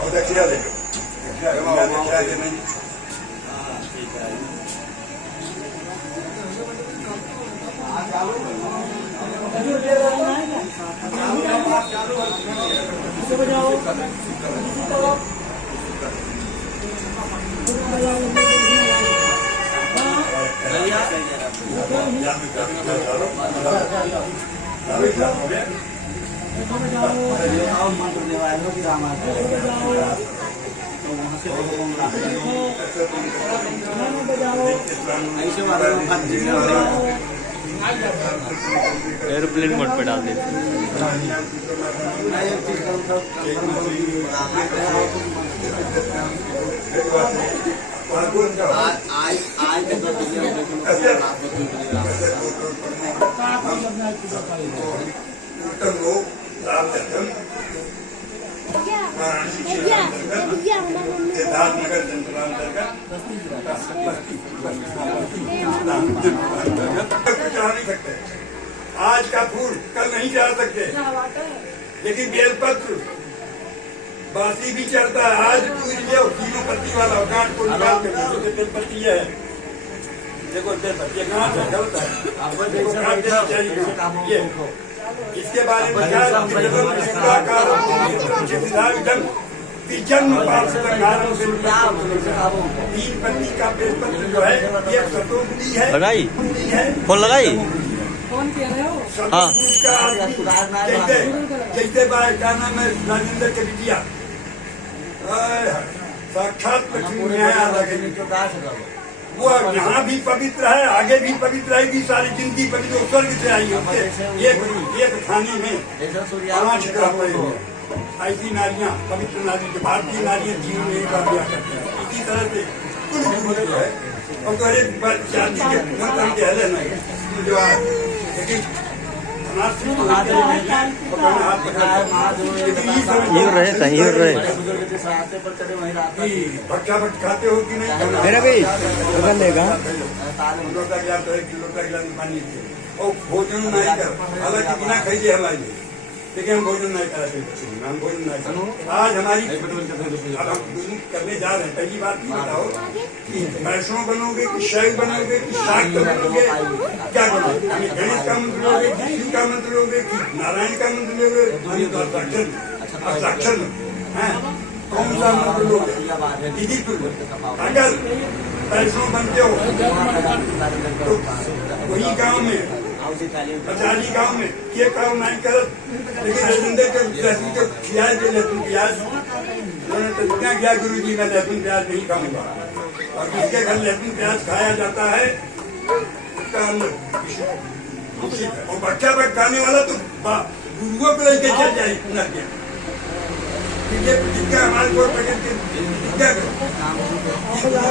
और दक्षिणा दे दक्षिणा देना एयरप्लेन मोड पे डाल देते सिद्धार्थनगर चढ़ा नहीं सकते। आज का फूल कल नहीं चढ़ा सकते, लेकिन बेलपत्र बासी भी चढ़ता है। आज पूछ लियो तीनों पत्ती वाला गांठ को निकाल के बेलपत्ती है। देखो बेलपत्ती गांठ है, गलत है। देखो गांठ देना चाहिए। इसके बारे में क्या जन्म तीन पत्नी का बेलपत्र जो है ये सतोगुणी है। लगाई फोन लगाई हाँ जैसे क्या नाम है राजेंद्र के बिटिया साक्षात लक्ष्मी न्याय वो यहाँ भी पवित्र है, आगे भी पवित्र रहेगी, सारी जिंदगी पवित्र स्वर्ग से आई होते एक खाने में 5 ग्रह पड़े हुए। ऐसी नारियाँ पवित्र नारी जो भारतीय नारियाँ जीवन में एक बार दिया करते हैं। इसी तरह से कुल जो है और तो एक जाति के मंत्र के हले नहीं जो है लेकिन भट्टा भट्ट खाते हो कि नहीं? मेरा भी बदल लेगा लोटा गिलास पानी और भोजन नहीं कर, हालांकि बिना खरीदे हमारी, लेकिन हम भोजन नहीं कराते, हम भोजन नहीं करते। आज हमारी अब हम करने जा रहे हैं। पहली बात ये बताओ कि वैष्णव बनोगे कि शैव बनोगे कि शाक्त बनोगे, क्या करोगे? गणेश का मंत्र लोगे कि शिव का मंत्र लोगे कि नारायण का मंत्र लोगे? अष्टाक्षर कौन सा मंत्र लोगे? दीदी अगर वैष्णव बनते हो तो वही गाँव में अचारी गाँव में ये काम नहीं कर, लेकिन राजेंद्र के लहसुन के प्याज तो क्या गया गुरु जी मैं लहसुन प्याज नहीं खाऊंगा। और जिसके घर लहसुन प्याज खाया जाता है उसका अंदर और बच्चा बच खाने वाला तो गुरुओं को लेके चल जाए न क्या प्रतिज्ञा हमारे को प्रतिज्ञा करो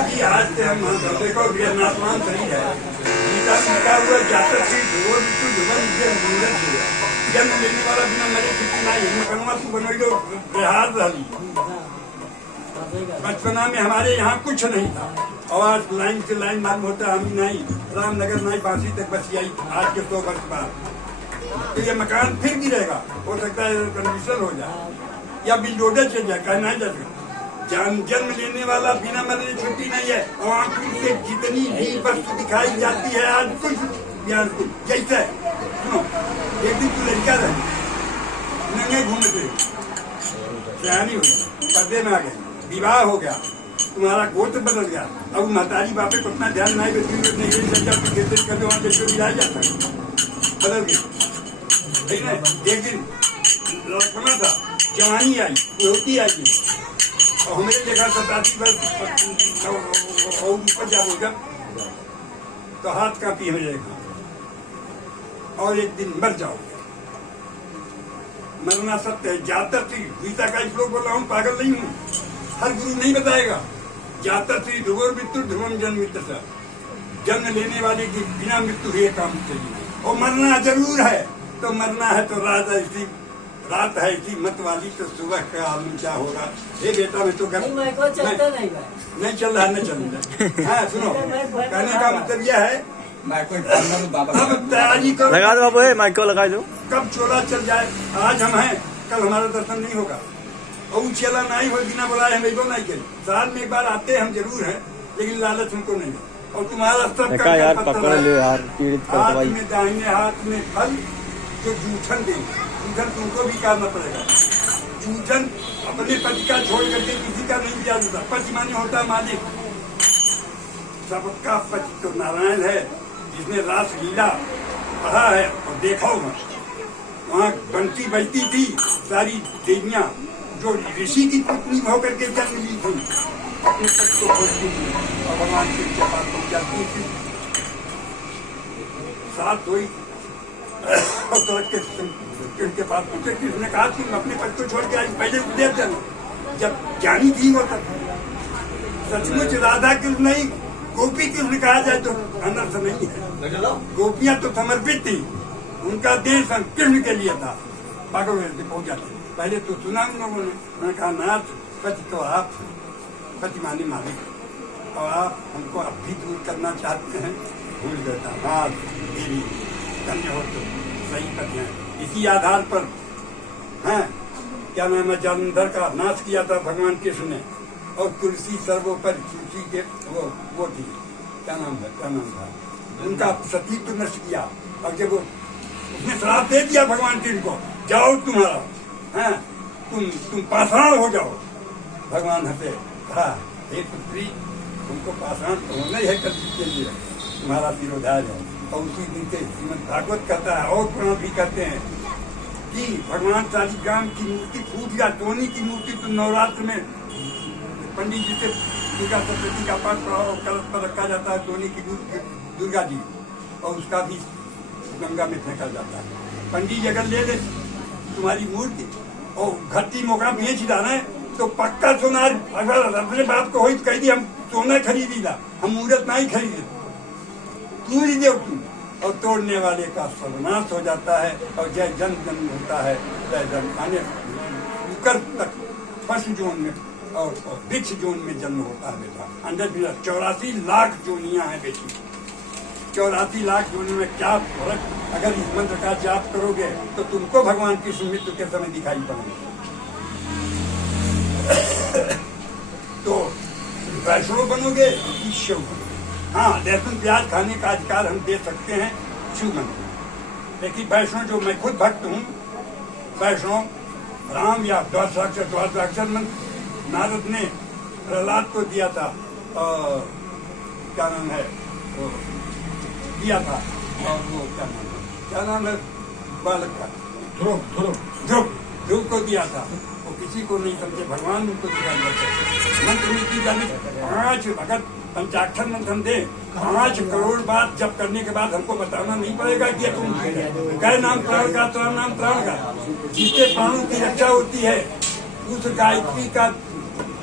कि आज से हम देखो आसमान सही है। गीता हुआ जातक से जन्म लेने वाला बिना मरे किसी नहीं मकनमा तू बनो बिहार रही। बचपना में हमारे यहाँ कुछ नहीं था और आज लाइन से लाइन मालूम होता हम नहीं रामनगर नहीं बांसी तक बच आई आज के 100 वर्ष बाद। तो ये मकान फिर गिरेगा, हो सकता है कंडीशन हो जाए या बिल्डोडर चल जाए, कहना नहीं जा सकता। जन्म लेने वाला बिना मरने छुट्टी नहीं है। और आंखों से जितनी भी वस्तु दिखाई जाती है आज कुछ जैसे सुनो एक दिन तू लड़का रहे नंगे घूमते सयानी हुई पर्दे में आ गए, विवाह हो गया, तुम्हारा गोत्र बदल गया। अब महतारी बापे को उतना ध्यान नहीं देती नहीं कर दो वहाँ देखो मिलाया जाता है बदल गया। एक दिन लड़कना था, जवानी आई, होती आई और हमें देखा 87 वर्ष और ऊपर जाओगे तो हाथ कांपी हो जाएगा और एक दिन मर जाओगे। मरना सत्य है। जातक गीता का श्लोक बोला हूँ, पागल नहीं हूँ। हर गुरु नहीं बताएगा। जातक ध्रुवोर मृत्यु ध्रुवम जन्म जन्म लेने वाले की बिना मृत्यु हुए काम चाहिए और मरना जरूर है। तो मरना है तो राजा इसी रात है इसी मत वाली तो सुबह का आलम क्या होगा। हे बेटा मैं तो घर नहीं चल रहा, नहीं चल रहा। हाँ सुनो, कहने का मतलब यह है अब तैयारी करो। लगा दो बाबू, माइक को लगा दो। कब चोला चल जाए, आज हम हैं कल हमारा दर्शन नहीं होगा और चला नहीं हो बिना बुलाए हम वो नहीं गए। साल में एक बार आते हम जरूर हैं, लेकिन लालच हमको नहीं है। और तुम्हारा सबका यार पकड़ लो यार, हाथ में दाहिने हाथ में फल जो जूठन दे, जूठन तुमको भी करना पड़ेगा। जूठन अपने पति का छोड़ करके किसी का नहीं दिया जाता। पति माने होता मालिक, सबका पति तो नारायण है जिसने रास लीला पढ़ा है और देखा होगा। वहाँ बंटी बजती थी सारी देवियां जो ऋषि की पत्नी होकर के जन्म ली थी, अपने पति को खोजती थी और भगवान के पास पहुंच जाती थी। साथ हुई और तुरंत के पास पहुंचे। किसने कहा कि अपने पति को छोड़ के आई, पहले उपदेश देना। जब ज्ञानी थी वो तब सचमुच राधा कृष्ण नहीं गोपी कृष्ण कहा जाए तो अनर्थ नहीं है। गोपियां तो समर्पित थी, उनका देश कृष्ण के लिए था। भागवत में पहुंच जाते पहले तो सुना उन लोगों ने, उन्होंने कहा नाथ पति तो आप, पति माने मालिक, और आप हमको अब भी दूर करना चाहते हैं। भूल जाता बात देवी धन्य हो तो सही पति है। इसी आधार पर हैं क्या नाम है, जालंधर का नाश किया था भगवान कृष्ण ने। और तुलसी सर्वोपरि तुलसी के वो थी, क्या नाम था उनका सतीत्व नष्ट किया। और जब उसने श्राप दे दिया भगवान कृष्ण को, जाओ तुम्हारा है, तुम पाषाण हो जाओ। भगवान हंसे, हाँ हे पुत्री तुमको पाषाण तो होना ही है कलयुग के लिए, तुम्हारा सिरोधार्य है। और उसी दिन से श्रीमद् भागवत कहता है और पुराण भी कहते हैं कि भगवान शालिग्राम की मूर्ति फूट गया, सोने की मूर्ति तो नवरात्र में पंडित जी से दुर्गा सप्तशती का पाठ पढ़ा और कलश पर रखा जाता है सोने की दुर्गा जी, और उसका भी गंगा में फेंका जाता है। पंडित जी अगर ले ले तुम्हारी मूर्ति और घट्टी मोका बेच डाला है तो पक्का सोना, अगर अपने बाप को हो तो कह दी हम सोना खरीदी ला, हम मूर्त नहीं खरीदे, तू ही दे तुम। और तोड़ने वाले का सर्वनाश हो जाता है और जय जन जन्म होता है। जय जन आने तक पशु जोन में और वृक्ष जोन में जन्म होता है बेटा। अंदर 84 लाख जोनियां हैं बेटी, 84 लाख जोनियों में क्या फर्क। अगर इस मंत्र का जाप करोगे तो तुमको भगवान की मृत्यु के समय दिखाई पड़ेगी। तो वैष्णव बनोगे, ईश्वर बनोगे। हाँ लहसुन प्याज खाने का अधिकार हम दे सकते हैं शिव मंत्र में, लेकिन वैष्णव जो मैं खुद भक्त हूँ, वैष्णव राम या द्वादशाक्षर मंत्र नारद ने प्रहलाद को दिया था, क्या नाम है वो दिया था, और वो क्या नाम है बालक का, ध्रुव को दिया था। वो किसी को नहीं समझे, भगवान उनको दिखाई देते। मंत्र में की जाने 5 अगर पंचाक्षर मंत्र हम दे 5 करोड़ बार जब करने के बाद हमको बताना नहीं पड़ेगा कि तुम गए नाम प्राण का, तो नाम प्राण का, जिससे प्राणों की रक्षा होती है। उस गायत्री का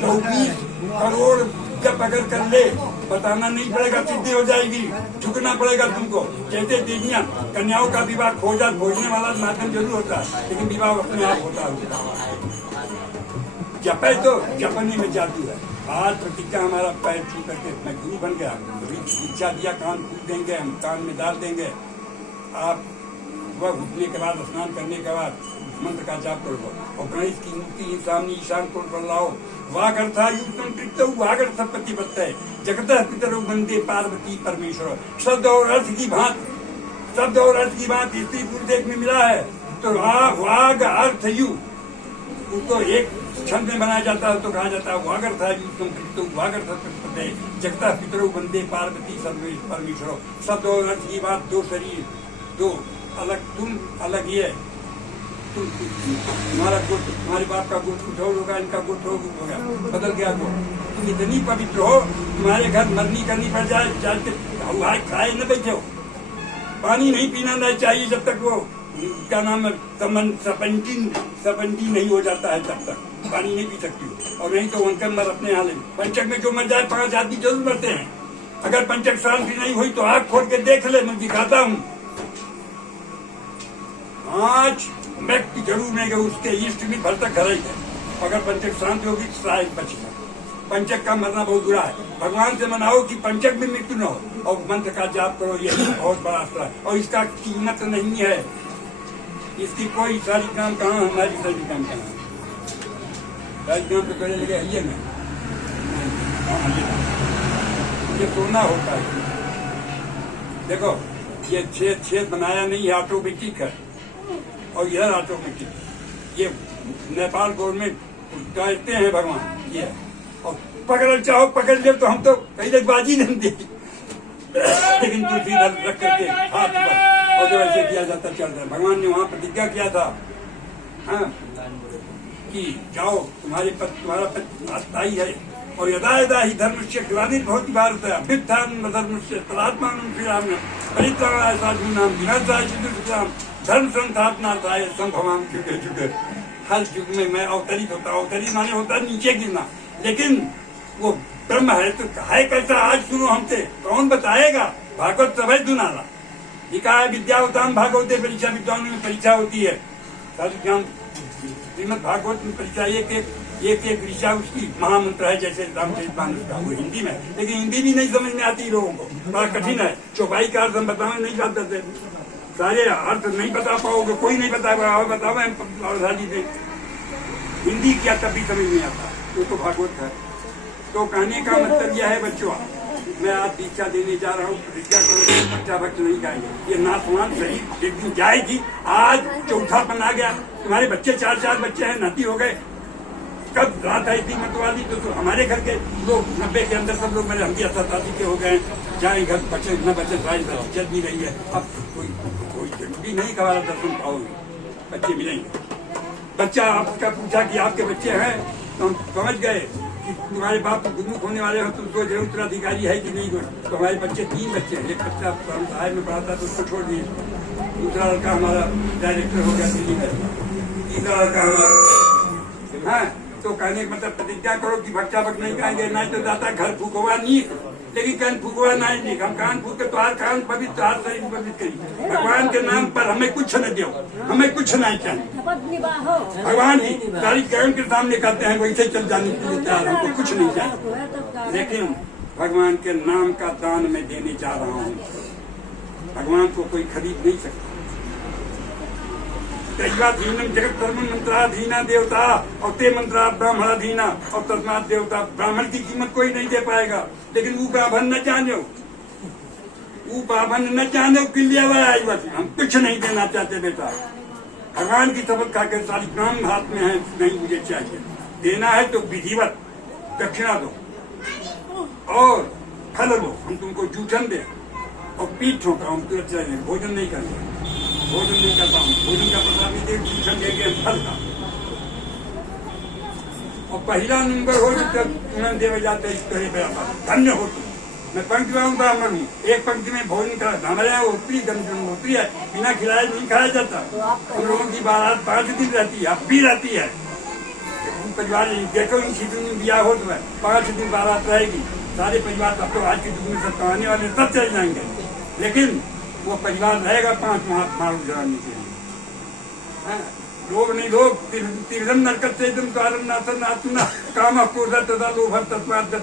24 करोड़ जब अगर कर ले, बताना नहीं पड़ेगा, सिद्धि हो जाएगी। झुकना पड़ेगा तुमको। जैसे देवियां कन्याओं का विवाह खोजने वाला माध्यम जरूर होता है, लेकिन विवाह अपने आप होता है। जपे तो जपने में जादू है। आज प्रतिज्ञा हमारा पैर छू करके मैं गुरु बन गया, कभी इच्छा दिया कान फूट देंगे, हम कान में डाल देंगे। आप वह उठने के बाद, स्नान करने के बाद मंत्र का जाप करो और गणेश की मूर्ति सामने ईशान कोण पर लाओ। वागर्थपति बत्ते जगत पितरौ वंदे पार्वती परमेश्वर। शब्द और अर्थ की बात स्त्री पुरुष में मिला है, तो वाग अर्थ यु उसको एक छंद में बनाया जाता है, तो कहा जाता है वागर्थपति जगत पितरौ वंदे पार्वती परमेश्वर। शब्द और अर्थ की बात, 2 शरीर, 2 अलग, तुम अलग ये, तुम्हारा गुट, तुम्हारे बाप का गुट कुछ और होगा, इनका गुट हो गया, बदल गया गुट। तुम इतनी पवित्र हो, तुम्हारे घर मरनी करनी पड़ जाए, चाहे खाए न बैठे हो, पानी नहीं पीना नहीं चाहिए जब तक वो क्या नाम है सपंजी नहीं हो जाता है, तब तक पानी नहीं पी सकती हो। और नहीं तो वनकर मर अपने हाल में। पंचक में जो मर जाए 5 आदमी जरूर मरते हैं। अगर पंचक शांति नहीं हुई तो आँख खोल के देख ले, मैं दिखाता हूँ। 5 व्यक्ति जरूर नहीं कि उसके इष्ट भी भर तक घर ही है। अगर पंचक शांत होगी साहिब बचेगा। पंचक का मरना बहुत बुरा है। भगवान से मनाओ कि पंचक में मृत्यु न हो और मंत्र का जाप करो, ये बहुत बड़ा आस्था है और इसका कीमत नहीं है। इसकी कोई सारी काम कहाँ, हमारी सारी काम कहाँ, सारी काम तो करे लगे ये नहीं, ये सोना होता है। देखो ये छेद बनाया नहीं है, ऑटोमेटिक है और इधर ऑटोमेटिक। ये नेपाल गवर्नमेंट कहते हैं भगवान ये, और पकड़ चाहो पकड़ ले तो हम तो कहीं तक बाजी नहीं देती, लेकिन तुलसी रख करके हाथ पर और जो ऐसे किया जाता चल रहा है। भगवान ने वहां प्रतिज्ञा किया था, हाँ, कि जाओ तुम्हारा अस्थाई है और यदा यदा ही धर्मस्य ग्लानिर्भवति भारत अभ्युत्थानं धर्मस्य तदात्मानं श्रीराम परित्राणाय साधूनां विनाशाय दुष्कृतां धर्म संस्थापनार्थाय संभवामि युगे युगे। हर युग में मैं अवतरित होता, अवतरित माने होता नीचे गिरना, लेकिन वो ब्रह्म है तो है कैसा। आज सुनो हमसे, कौन बताएगा? भागवत सभा सुनाला लिखा है, विद्यावताम भागवते परीक्षा, विद्वान में परीक्षा होती है। श्रीमद भागवत में परीक्षा एक ऋषा उसकी महामंत्र है, जैसे रामचरितमानस का, वो हिंदी में, लेकिन हिंदी भी नहीं समझ में आती लोगों को, बड़ा कठिन है। चौपाई का अर्थ हम बतावे नहीं जाते थे, सारे अर्थ नहीं बता पाओगे, कोई नहीं बता पाओ, बताओ हिंदी क्या तभी समझ नहीं आता, वो तो भागवत है। तो कहने का मतलब यह है बच्चों, मैं आज दीक्षा देने जा रहा हूँ, प्रतिज्ञा करो बच्चा भक्त नहीं खाएंगे, ये नासवान शरीर एक दिन जाएगी। आज चौथापन आ गया, तुम्हारे बच्चे चार बच्चे हैं, नाती हो गए। कब रात आई थी मतवाली तो हमारे घर के लोग 90 के अंदर सब लोग मेरे हम भी 80 के हो गए, जाए घर बच्चे न बच्चे सारी चल भी रही है। अब कोई जरूरी नहीं कि हमारा दर्शन पाओगे, बच्चे मिलेंगे। बच्चा आपका पूछा कि आपके बच्चे हैं, तो हम समझ गए कि तुम्हारे बाप गुरुमुख होने वाले हो, तुमको जरूर उत्तराधिकारी है कि नहीं। तो हमारे बच्चे 3 बच्चे हैं, एक बच्चा साहिब में पढ़ा था तो उसको छोड़ दिए, दूसरा लड़का हमारा डायरेक्टर हो गया दिल्ली में, तीसरा लड़का हमारा। हाँ, तो कहने का मतलब प्रतिज्ञा करो कि भक्षा भक्त नहीं खाएंगे, नहीं तो दाता घर फूकवा नहीं, लेकिन कान फूकवा नहीं, हम कान फूक के तुम्हार कान पवित्र, तुम्हार शरीर पवित्र करी। भगवान के नाम पर हमें कुछ न दो, हमें कुछ नहीं चाहिए। भगवान ही सारी कर्म के सामने कहते हैं वैसे चल जाने के लिए तैयार, हमको कुछ नहीं चाहिए, लेकिन भगवान के नाम का दान मैं देने जा रहा हूँ। भगवान को कोई खरीद नहीं सकता। दैवाधीनम जगत धर्म मंत्राधीना देवता और ते मंत्रा ब्राह्मणाधीना और तस्मात देवता। ब्राह्मण की कीमत कोई नहीं दे पाएगा, लेकिन वो ब्राह्मण न जाने, वो ब्राह्मण न जाने हम कुछ नहीं देना चाहते बेटा। भगवान की शपथ खाकर सारी काम हाथ में है, नहीं मुझे चाहिए। देना है तो विधिवत दक्षिणा दो और फल लो, हम तुमको जूठन दे और पीठ ठोका, हम तुरंत चाहिए। भोजन नहीं करते, भोजन नहीं करता हूँ, भोजन का प्रसाद भी दे, जूठन देंगे फल का। और पहला नंबर हो जब तुरंत देवे जाते धन्य हो तुम। मैं पंक्ति में ब्राह्मण हूँ, एक पंक्ति में भोजन करा, हमारे यहाँ उत्तरी गंतरी है, बिना खिलाए नहीं खाया जाता। हम लोगों की बारात 5 दिन रहती है, अब भी रहती है। परिवार देखो इन सीटों में बिया हो तो 5 दिन बारात रहेगी, सारे परिवार तब तो आज के युग में सब कमाने वाले सब चले जाएंगे, लेकिन वो परिवार रहेगा 5 मारू जलाने के लिए। लोग नहीं, लोग तीर्थम नरकत से तुम कारण नाथन नाथुना काम क्रोध तथा लोभ तत्वाद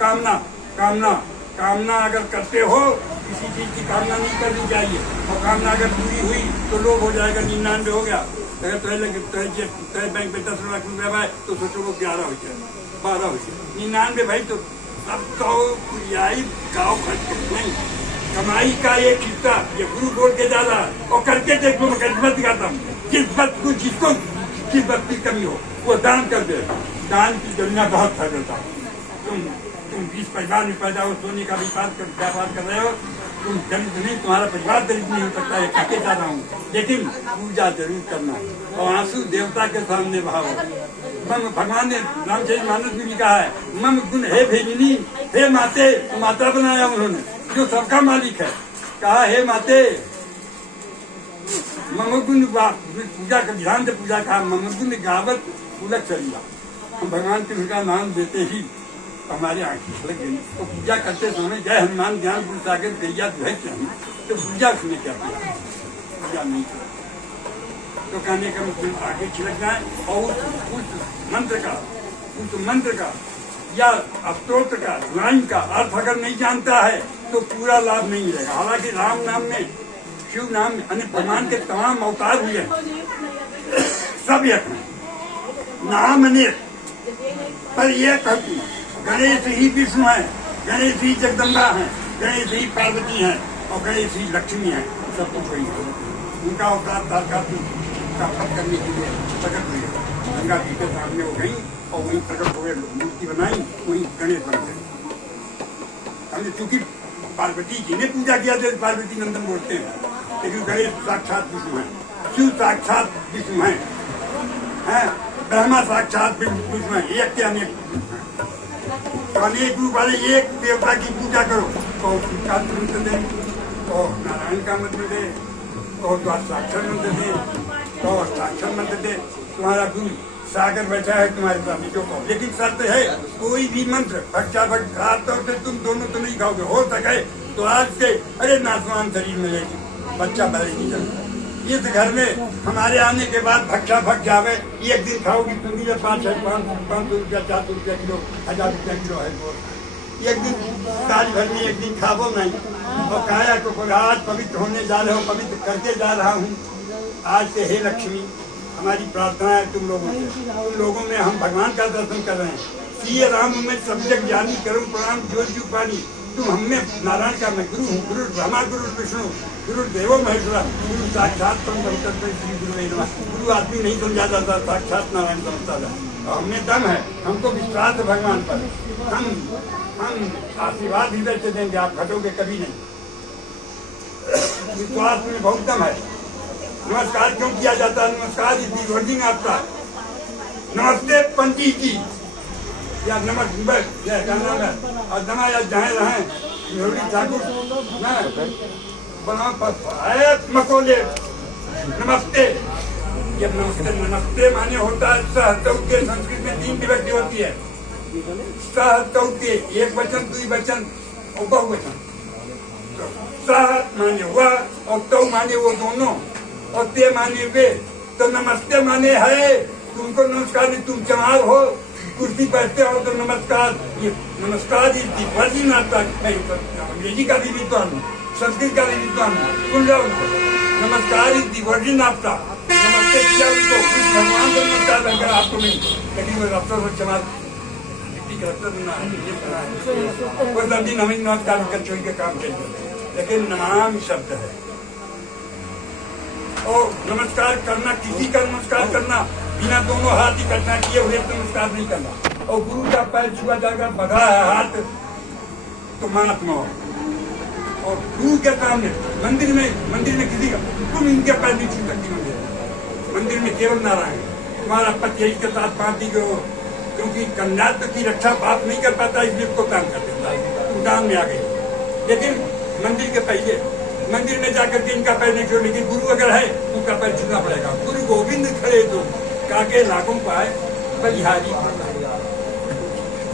कामना कामना कामना अगर करते हो, किसी चीज की कामना नहीं करनी चाहिए, और कामना अगर पूरी हुई तो लोभ हो जाएगा, 99 हो गया। अगर तुम्हें बैंक में 10 लाख रुपया है तो सोचो वो 11 हो जाए, 12 हो जाए, 99 भाई तो सब तो गाँव खर्च नहीं। कमाई का एक हिस्सा ये गुरु बोल के जा रहा है, और करके देखो मैं किस्मत दिखाता हूँ। जिसको जिस वक्त की कमी हो वो दान कर दे। दान की दुनिया बहुत फैलता है। तुम जिस परिवार में पैदा हो, सोने का व्यापार कर रहे हो, तुम दरिद्र नहीं, तुम्हारा परिवार दरिद्र नहीं हो सकता है, कहते जा रहा हूँ, लेकिन पूजा जरूर करना और आंसू देवता के सामने बहाओ। भगवान ने रामचरितमानस में लिखा है, मम गुण हे भेजिनी, हे माते, माता बनाया उन्होंने जो सबका मालिक है। कहा हे माते ममगुण पूजा का ध्यान से पूजा कहा, ममगुण गावत उलट चलिया। हम भगवान के उनका नाम देते ही हमारे आंखें लग गई। तो पूजा करते समय जय हनुमान ज्ञान गुरु सागर गैया ध्वज चाहिए, तो पूजा उसने क्या किया? पूजा नहीं किया। तो कहने का मतलब आगे छिड़कना है और उस मंत्र का या स्तोत्र का लाइन का अर्थ अगर नहीं जानता है तो पूरा लाभ नहीं मिलेगा। हालांकि राम नाम में, शिव नाम में, यानी भगवान के तमाम अवतार हुए सब एक हैं, नाम अनेक, पर ये कहती गणेश ही विष्णु है, गणेश ही जगदम्बा है, गणेश ही पार्वती है और गणेश ही लक्ष्मी है। सब कुछ वही है। उनका अवतार का फल करने के लिए प्रकट हुई है। गंगा जी के सामने वो गई और वही प्रकट हुए, मूर्ति बनाई, वही गणेश बन गए। हमने चूंकि पार्वती जी ने पूजा किया था, पार्वती नंदन बोलते हैं, लेकिन गणेश साक्षात विष्णु है, शिव साक्षात विष्णु है, ब्रह्मा साक्षात विष्णु है, एक के अनेक तो अनेक रूप वाले एक देवता की पूजा करो तो उसका मंत्र दे, तो नारायण का मंत्र दे, तो साक्षर मंत्र दे, तो साक्षर मंत्र दे। तुम्हारा गुरु सागर बैठा है तुम्हारे सामने जो कहो, लेकिन शर्त है कोई भी मंत्र भक्षा भक्त खास तौर से तुम दोनों तो नहीं खाओगे। हो सके तो आज से अरे नासवान शरीर मिलेगी, बच्चा पहले नहीं चलता। इस घर में हमारे आने के बाद भक्षा भक्त जावे, एक दिन खाओगी तुम 500 रुपया 400 रुपया किलो, 1000 रुपया किलो है वो। एक दिन साल भर में एक दिन खावो नहीं और काया को आज पवित्र होने जा रहे हो, पवित्र करके जा रहा हूँ आज से। हे लक्ष्मी, हमारी प्रार्थना है तुम लोगों से, तुम लोगों में हम भगवान का दर्शन कर रहे हैं। सिय राम में सब जग ज्ञानी करूँ प्रणाम ज्योति पानी। तुम हमें नारायण का मैं गुरु हूँ, गुरु ब्रह्मा गुरु विष्णु गुरु देवो महेश्वरा गुरु साक्षात श्री गुरु। गुरु आदमी नहीं समझा जाता, साक्षात नारायण समझता था। और हमें दम है, हमको विश्वास है भगवान पर, हम आशीर्वाद हृदय से देंगे, आप घटोगे कभी नहीं। विश्वास में बहुत दम है। नमस्कार क्यों किया जाता है? नमस्कार इस वर्जिंग आपका नमस्ते पंडित जी या नमस्ते क्या नाम है और नमा या जहाँ रहें ठाकुर मकोले नमस्ते। जब नमस्ते माने होता है सहतौके, संस्कृत में 3 विभक्ति होती है। सहतौके एक वचन, द्विवचन और बहुवचन। सह माने वह और तौ माने वो दोनों और ते माने वे। तो नमस्ते माने है तुमको नमस्कार नहीं, तुम चमार हो कुर्सी बैठते हो तो नमस्कार। ये नमस्कार वर्जिन आता है, अंग्रेजी का भी विद्वान हूँ, संस्कृत का भी विद्वान हूँ, सुन जाओ उनको। नमस्कार इज दी वर्जिन आपका। नमस्ते किया उनको, भगवान को नमस्कार लग रहा आपको नहीं, लेकिन वो रफ्तार हो चमार वो सब दिन हमें नमस्कार कर छोड़ के काम चाहिए, लेकिन नाम शब्द है। और नमस्कार करना, किसी का नमस्कार करना बिना दोनों हाथ इकट्ठा किए हुए नमस्कार नहीं करना। और गुरु का पैर छुआ जाकर बधा है हाथ तो महात्मा हो। और गुरु के सामने मंदिर में किसी का तुम इनके पैर नहीं छू सकती। मंदिर में केवल नारायण, तुम्हारा पति के साथ बांधी गए, क्योंकि कन्या की रक्षा बाप नहीं कर पाता, इसलिए उसको दान कर देता है, तुम दान में आ गई। लेकिन मंदिर के पहले मंदिर में जाकर के इनका पैर नहीं छो, लेकिन गुरु अगर है तो उनका पैर छूना पड़ेगा। गुरु गोविंद खड़े तो काके लाखों पाए बलिहारी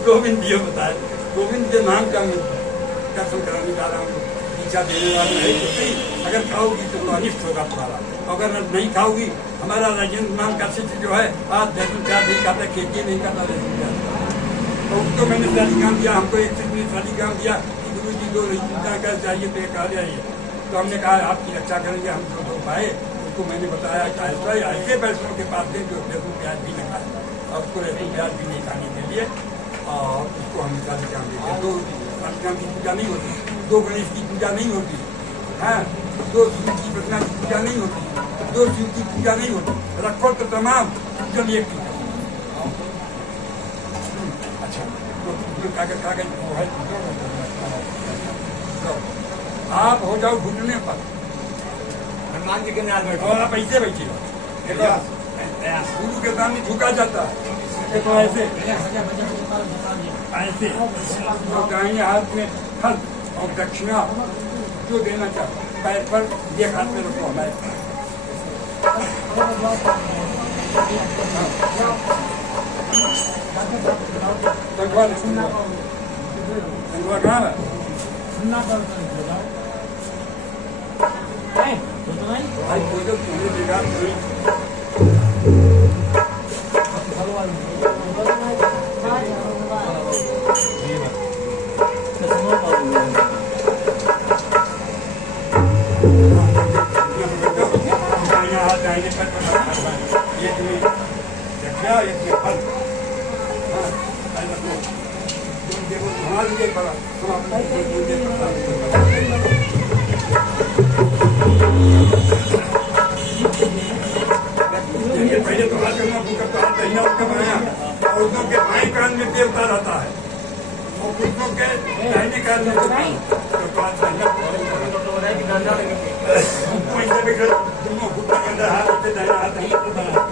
गोविंद जी बताए। गोविंद के नाम का दर्शन कराने जा रहा हूँ, पीछा देने वाला है तो सही। अगर खाओगी तो अनिष्ट होगा तुम्हारा, अगर नहीं खाओगी। हमारा राजेंद्र नाम का शिष्य जो है आज दर्शन प्यार नहीं खाता, खेती नहीं करता, तो उसको मैंने शालिग्राम दिया। हमको एक शिष्य ने शालिग्राम दिया कि गुरु जी को कर चाहिए तो कहा जाइए, तो हमने कहा आपकी रक्षा करेंगे हम जो पाए। उसको मैंने बताया ऐसा ऐसे वैष्णव के पास थे जो लहसुन प्याज भी नहीं खाए, और उसको लहसुन प्याज भी नहीं खाने के लिए और उसको हम शालिग्राम देते। 2 शालिग्राम की पूजा नहीं होती, 2 गणेश की पूजा नहीं होती है, 2 शिव की प्रतिमा की पूजा नहीं होती, 2 शिव की पूजा नहीं होती। रखो तो तमाम जब एक की। अच्छा तो कागज वो है, आप हो जाओ घुटने पर, हनुमान जी के नाम बैठो, और आप ऐसे बैठिए। गुरु के सामने झुका जाता है तो ऐसे ऐसे, और दाहिने हाथ में फल और दक्षिणा जो देना चाहो पैर पर एक हाथ में रखो। हमारे संगवा कहाँ है? भाई बोलो, तुमने देखा पहले तो हाथ करना तो हाथ दहीना उसका बनाया और उर्दू के बाएं कान में देवता रहता है और उर्दू के दाहिने कान में तो हाथ दहीना दोनों घुटना कर रहा है उससे दाहिना हाथ नहीं करता है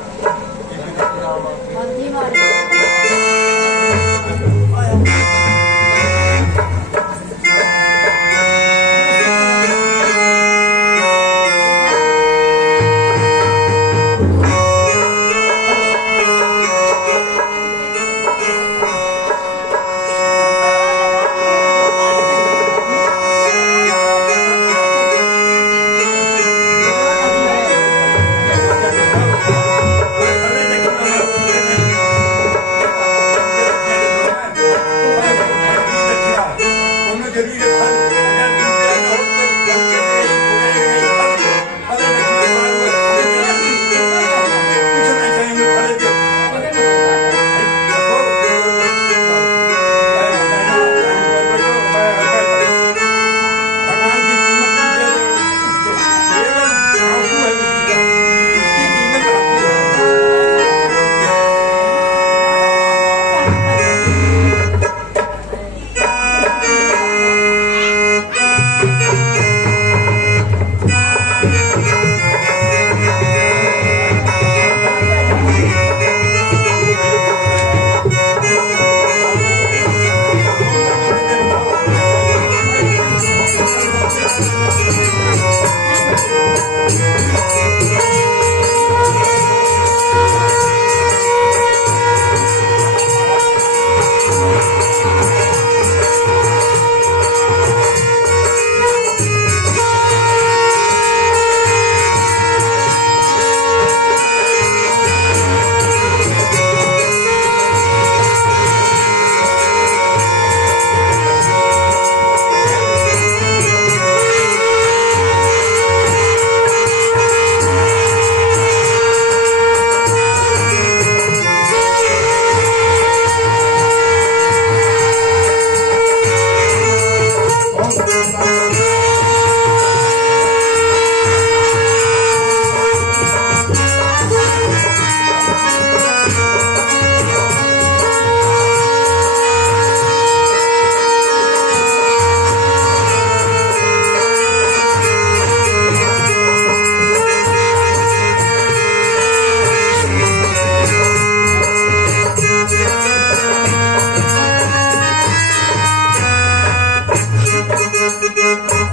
Thank you.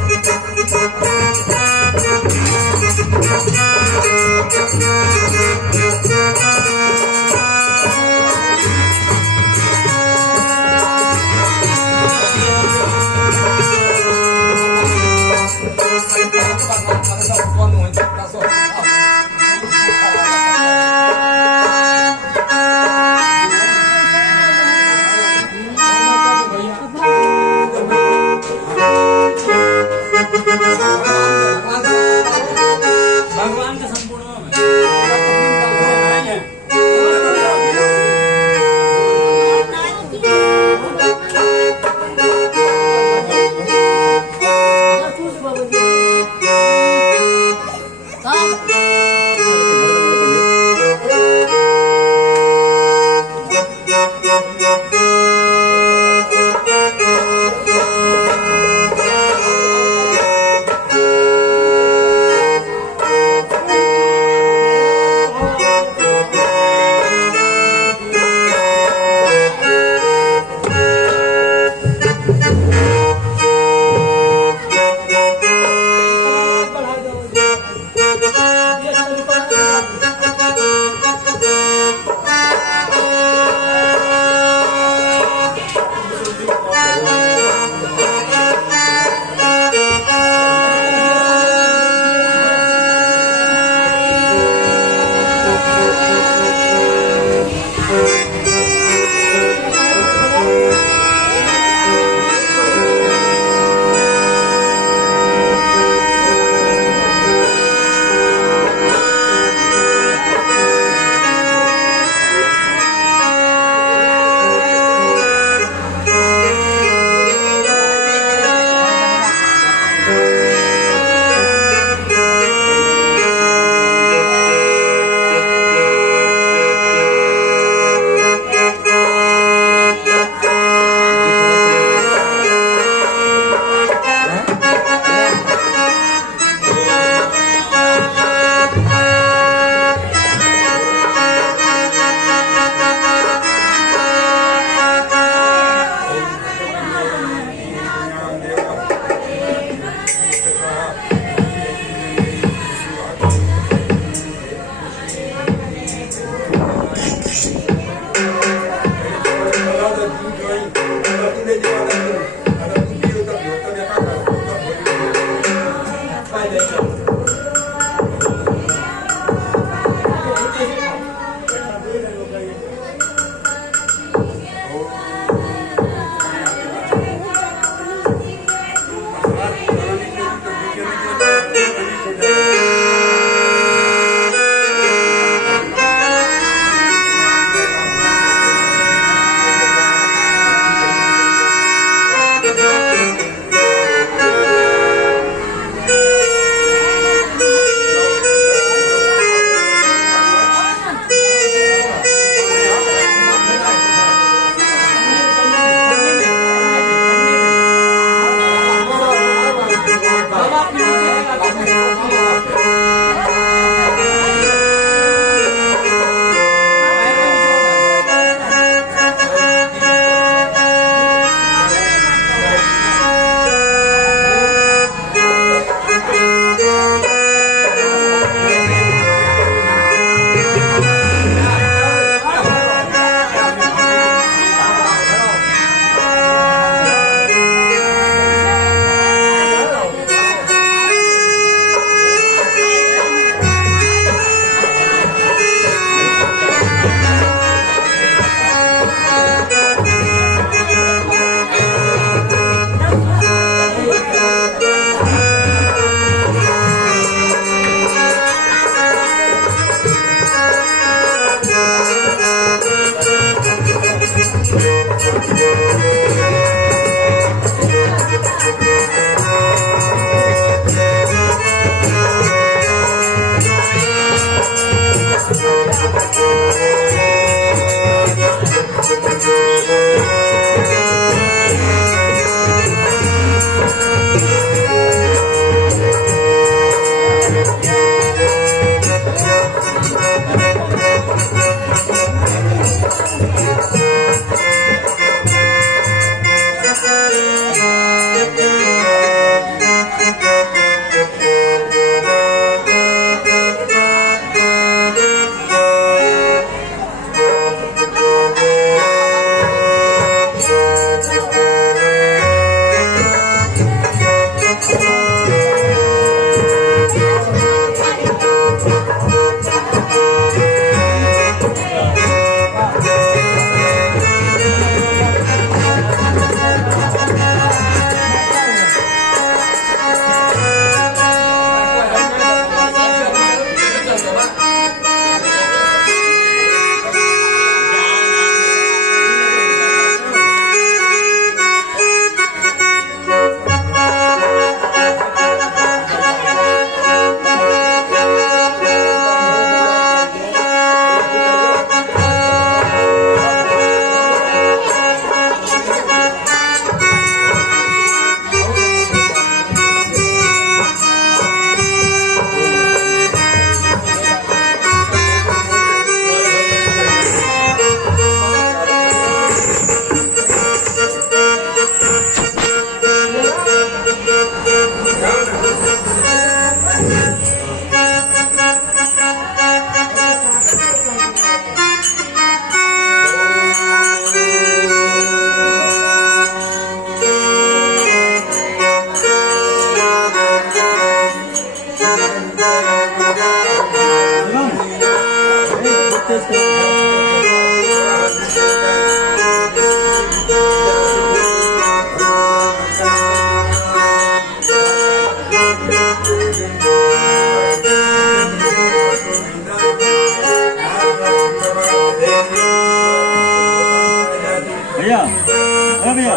भैया अरे भैया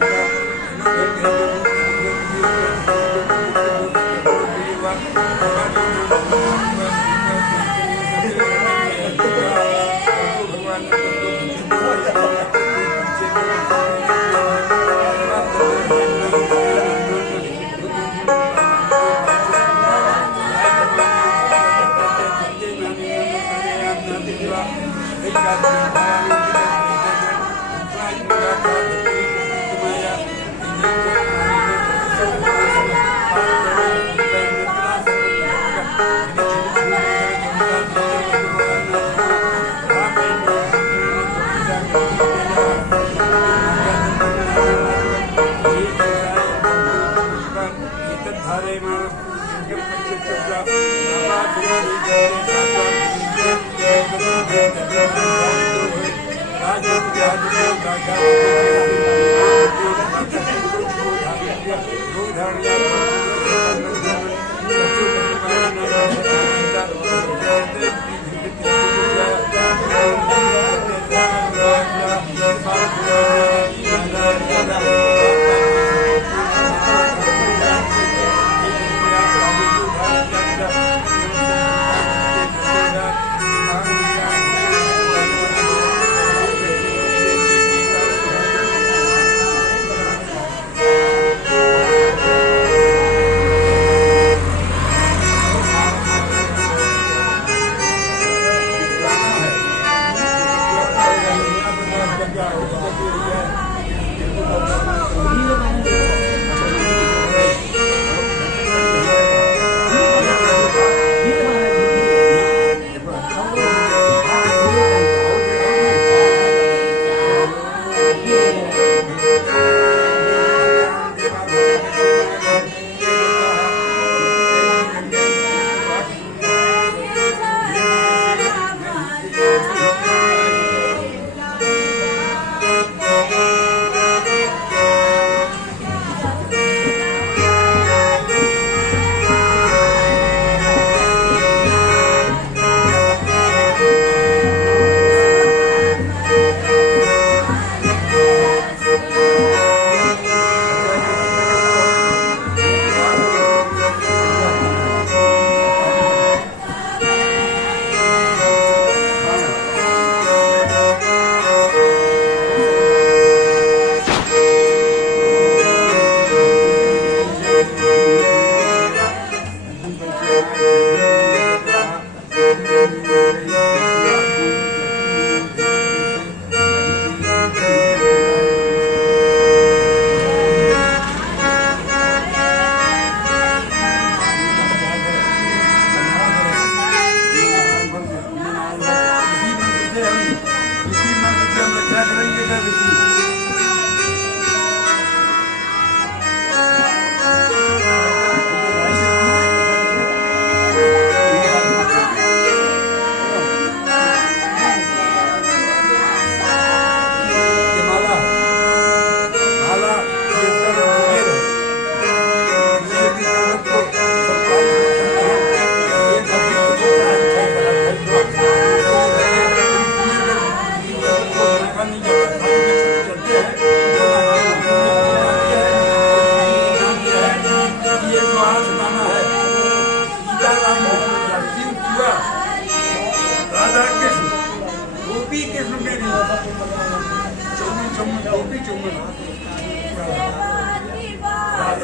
Bye.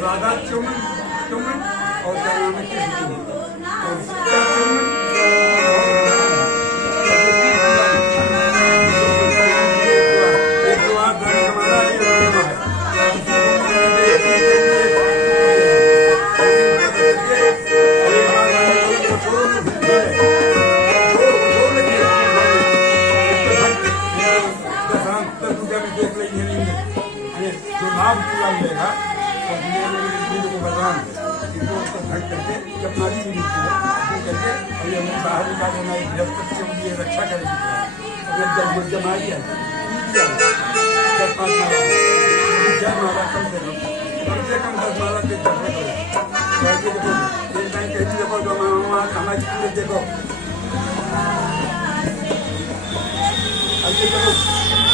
राधा चुमन चुमन और कृष्ण और सीता चुमन रक्षा करेगी अगर जब जमा दिया माला कम से कम 10 माला के देखो जो हमारी पूरे देखो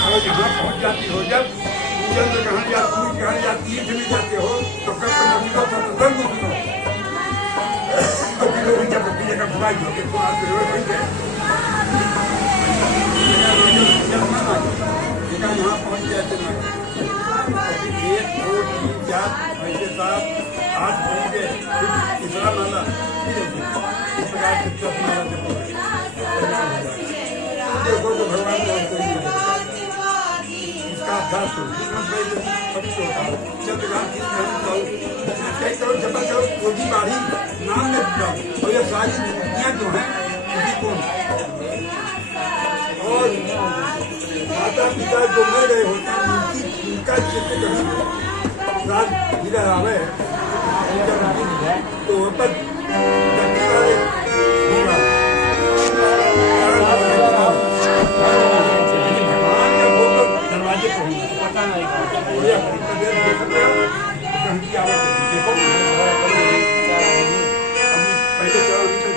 अगर जहाँ पहुँच जाती हो जब पूजन में कहाँ जाती तीर्थ में जाते हो तो कब भाई जो के तो आज रोड पे है देखा यहाँ पहुँच गया थे मैं 1 2 3 4 5 7 8 पहुँच गए तीसरा माला इस प्रकार से 10 माला देखो तो भगवान को इसका अभ्यास हो कई करो जब करो कोई बाढ़ी नाम में जाओ और ये सारी दुनिया जो है उसी को और माता पिता जो मर गए होते हैं उनका चित्र रात गिरा आवे तो पर करने वाले भगवान जब वो दरवाजे पर पता नहीं देखो पहले चलो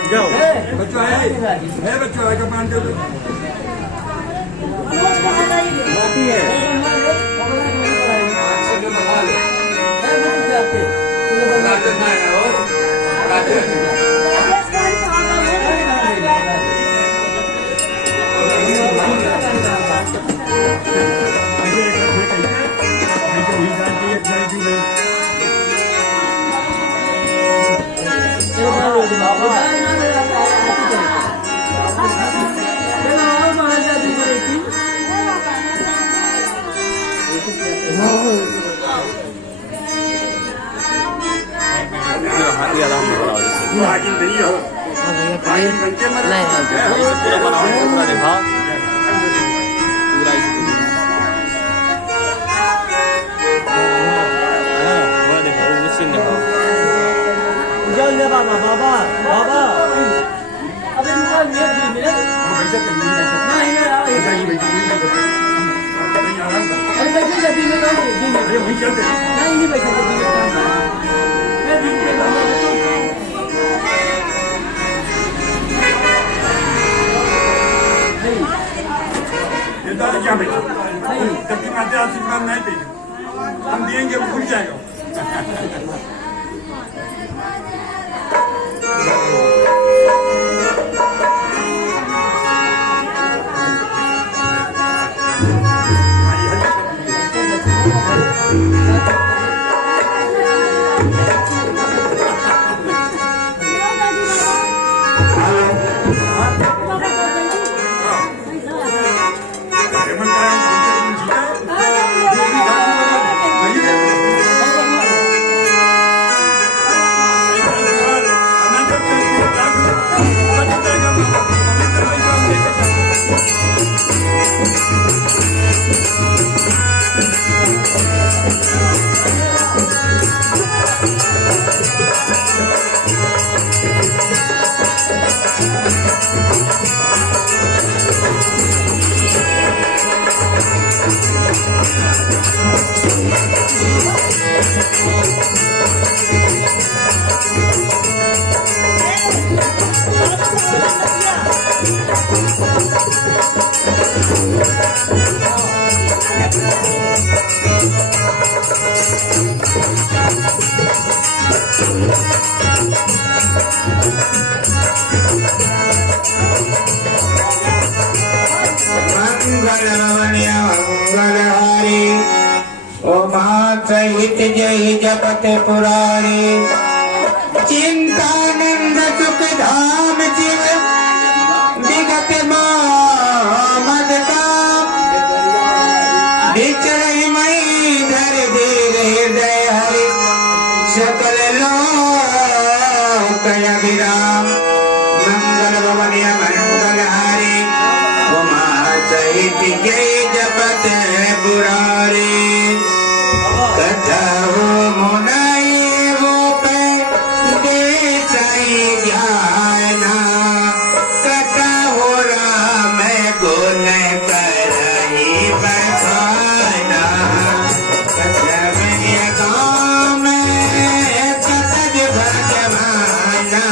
दिया बच्चों आए बच्चों आए कपान दे दो बाकी है पूरा बनाओ पूरा दिखा पूरा पूरा दिखाओ मशीन दिखाओ जाओ ले बाबा बाबा बाबा अबे निकाल मिनट नहीं यार ऐसा ही जल्दी में काम अरे वहीं चलते नहीं बैठा जल्दी में काम मैं दिन के बाद क्या बेटा जब तक आते आशीर्वाद नहीं देंगे हम देंगे वो भूल जाएगा मंगलहारी उमा सहित जय जपत पुरारी चिंतानंद सुख धाम शिव विगत मद काम विचरई मई धर दे हृदय हरि सकल लोक अभिराम मंगल भवन मंगलहारी उमा सहित जय जपत पुरारी कथा हो मुनाई वो पे दे साई जाना कथा हो राम गुण करही बखाना कथा में गाँव में कतज भगवाना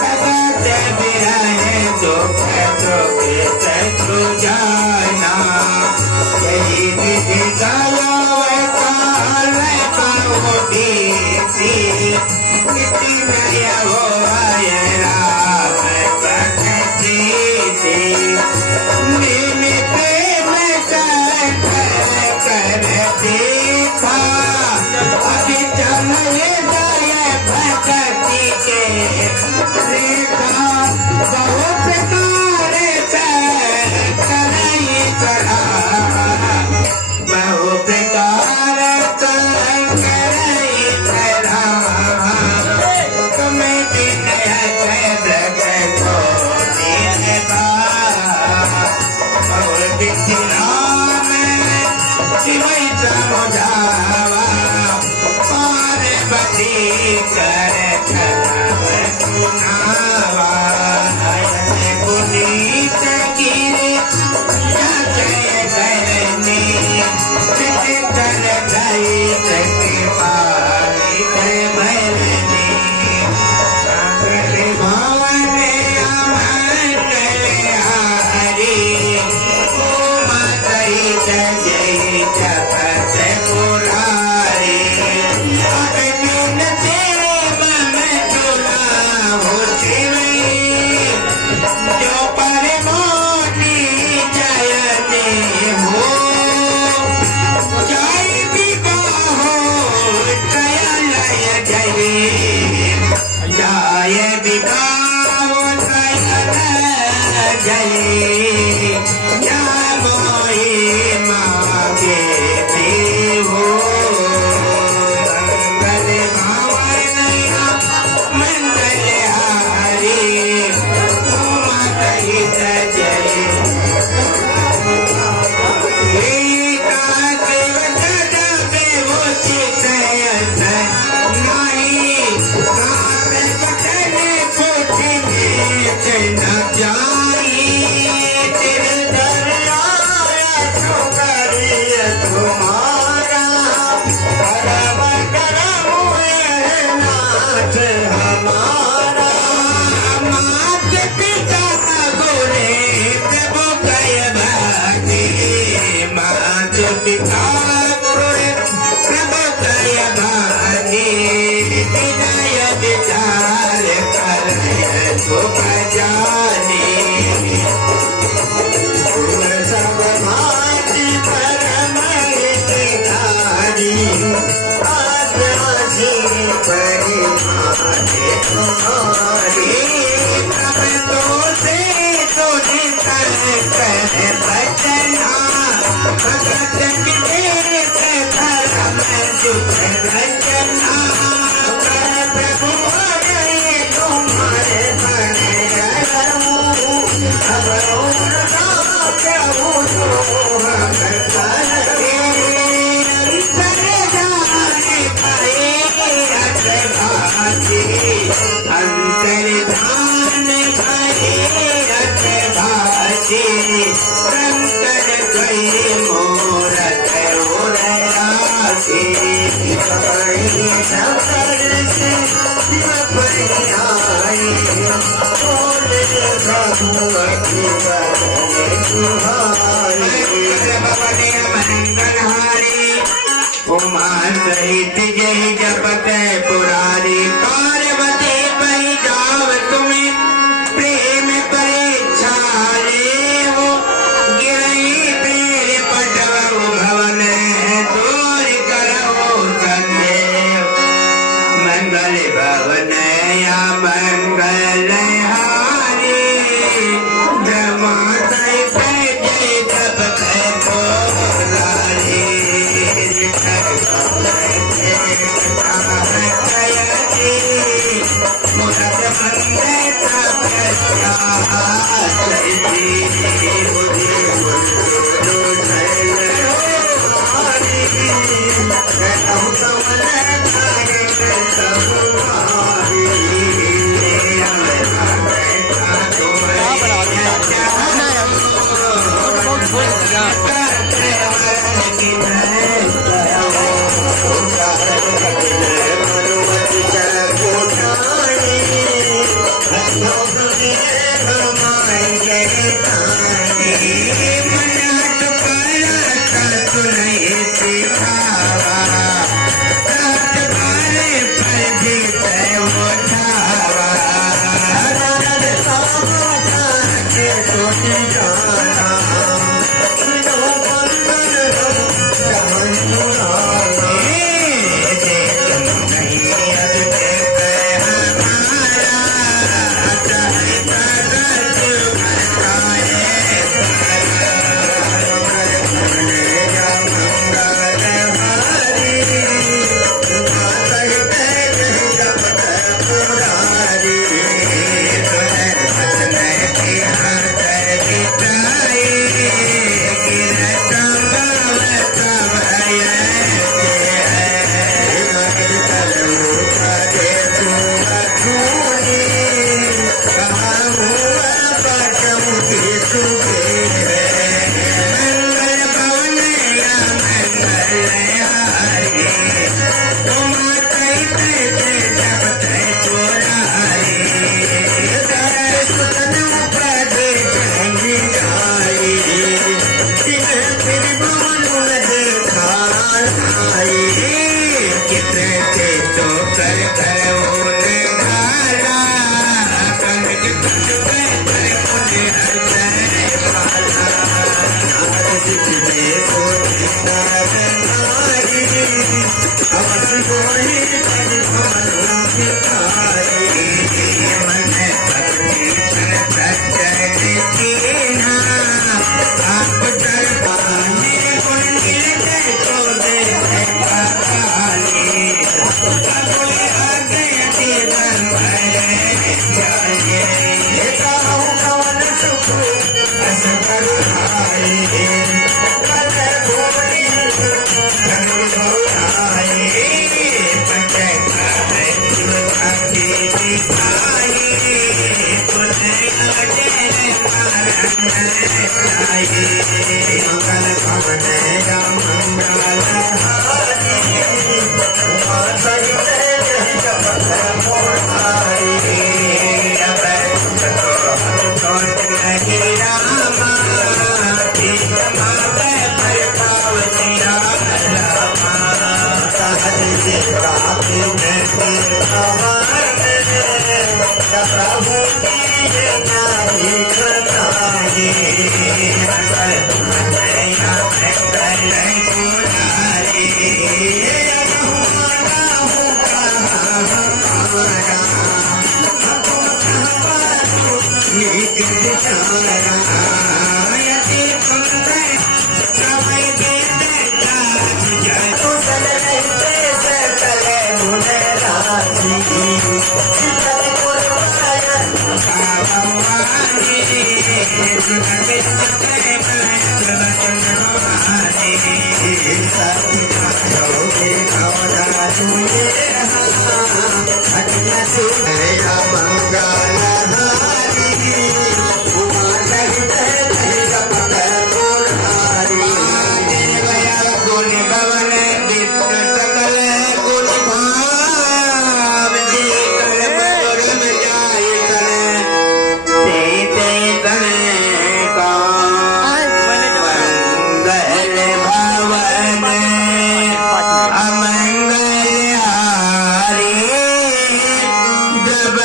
कथा से बिरहे दुख दुख से जाना यही विधि गाया कितनी नया हो राम प्रकृति निमित में कर देखा अभी चले गए भक्ति के रेखा बहु प्रकार से करई चढ़ा बहु प्रकार से करई चढ़ा तुम्हें दिन है ब्रग को निर्भा और बिथिराम शिवई समझावा पार्वती कर सुनावा पुनीत गिरे जय करनी कर गई सके पानी भरनी भवन अमर कल्याणी ओ मातई जय जपत पुरारी दिन देव में चुना हो जो परमोनी जयते हो जय विवाहो जय लय जय जय विवाहो जय जय जय मोहि मागे हो मंगल भवन मंगल हारी उमा सहित जय उमा सहित जय जपत पुरारी पार्वती पै जाव तुम्हें प्रेम परीक्षा ले हो गिरई अमंगल हारी जब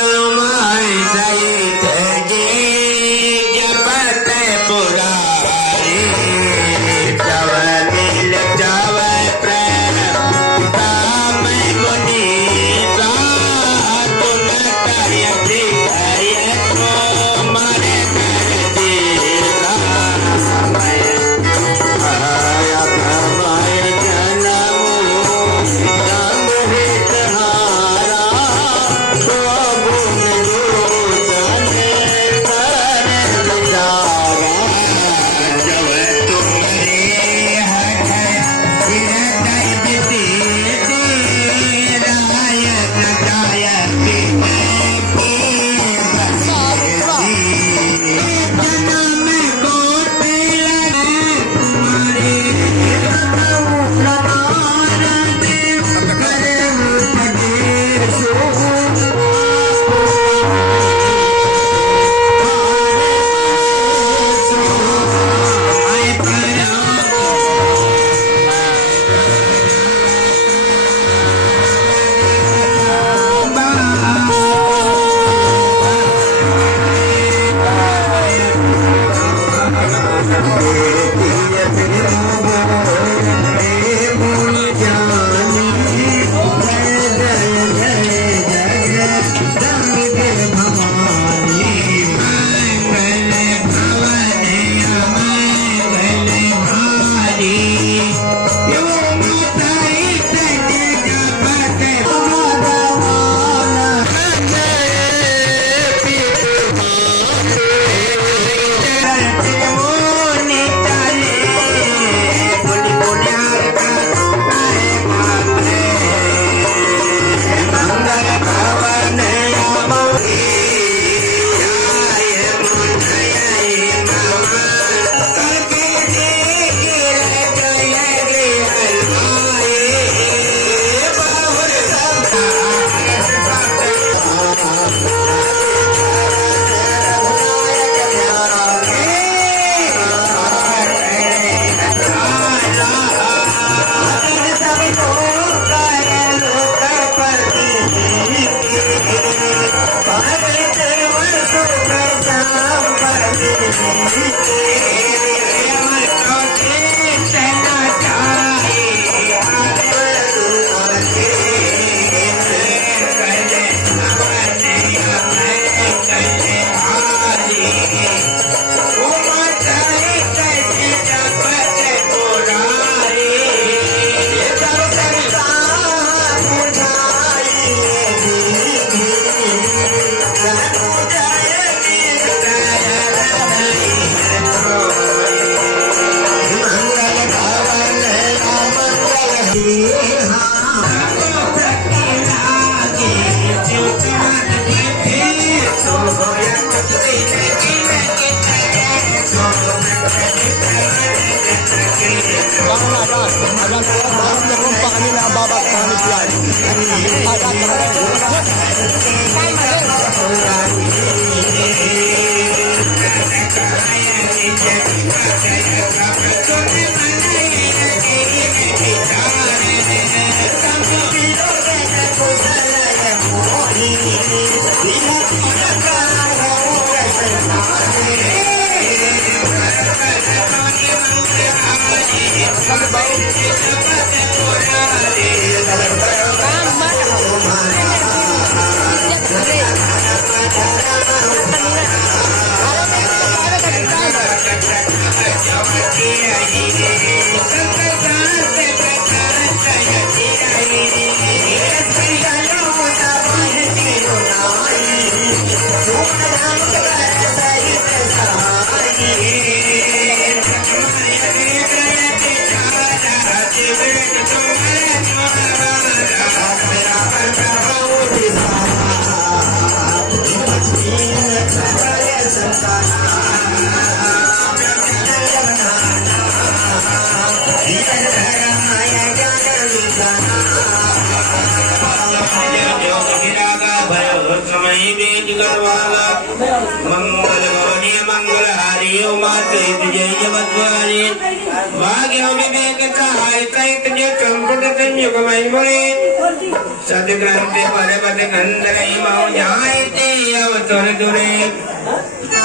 सदग्रंथे परमत गंधरई मौजायते अवसर दुरे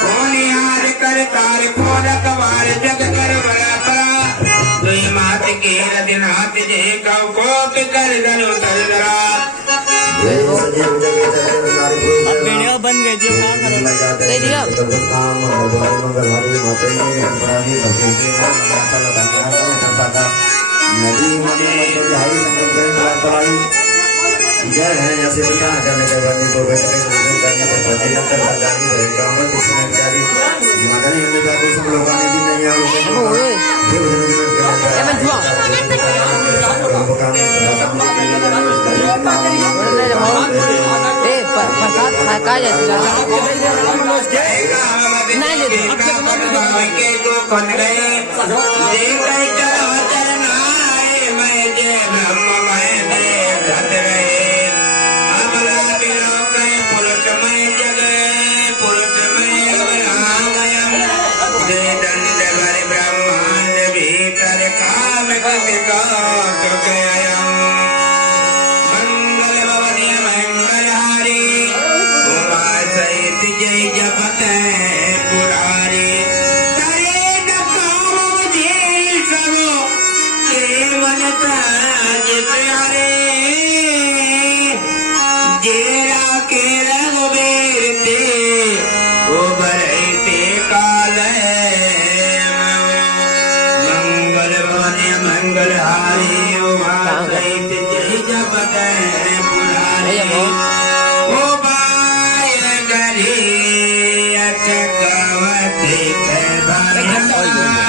कौन यार कर तार कौन कवार जग कर बड़ा परा दुई मात के दिन हाथ जे कव कोट कर धनु तर दरा अब वीडियो बन गई जो काम करो वीडियो नदी जय है जैसे पिता जाने के बाद को बैठ के करने पर बजे अंतर जारी रहेगा अमर कृष्ण जारी मगन में का कुछ लोगों ने भी नहीं आओ प्रसाद जय जपत पुरारी करे मंगलहारी उमा सहित जय जप कह पुरारी ओ बाय गरी अटकवती कह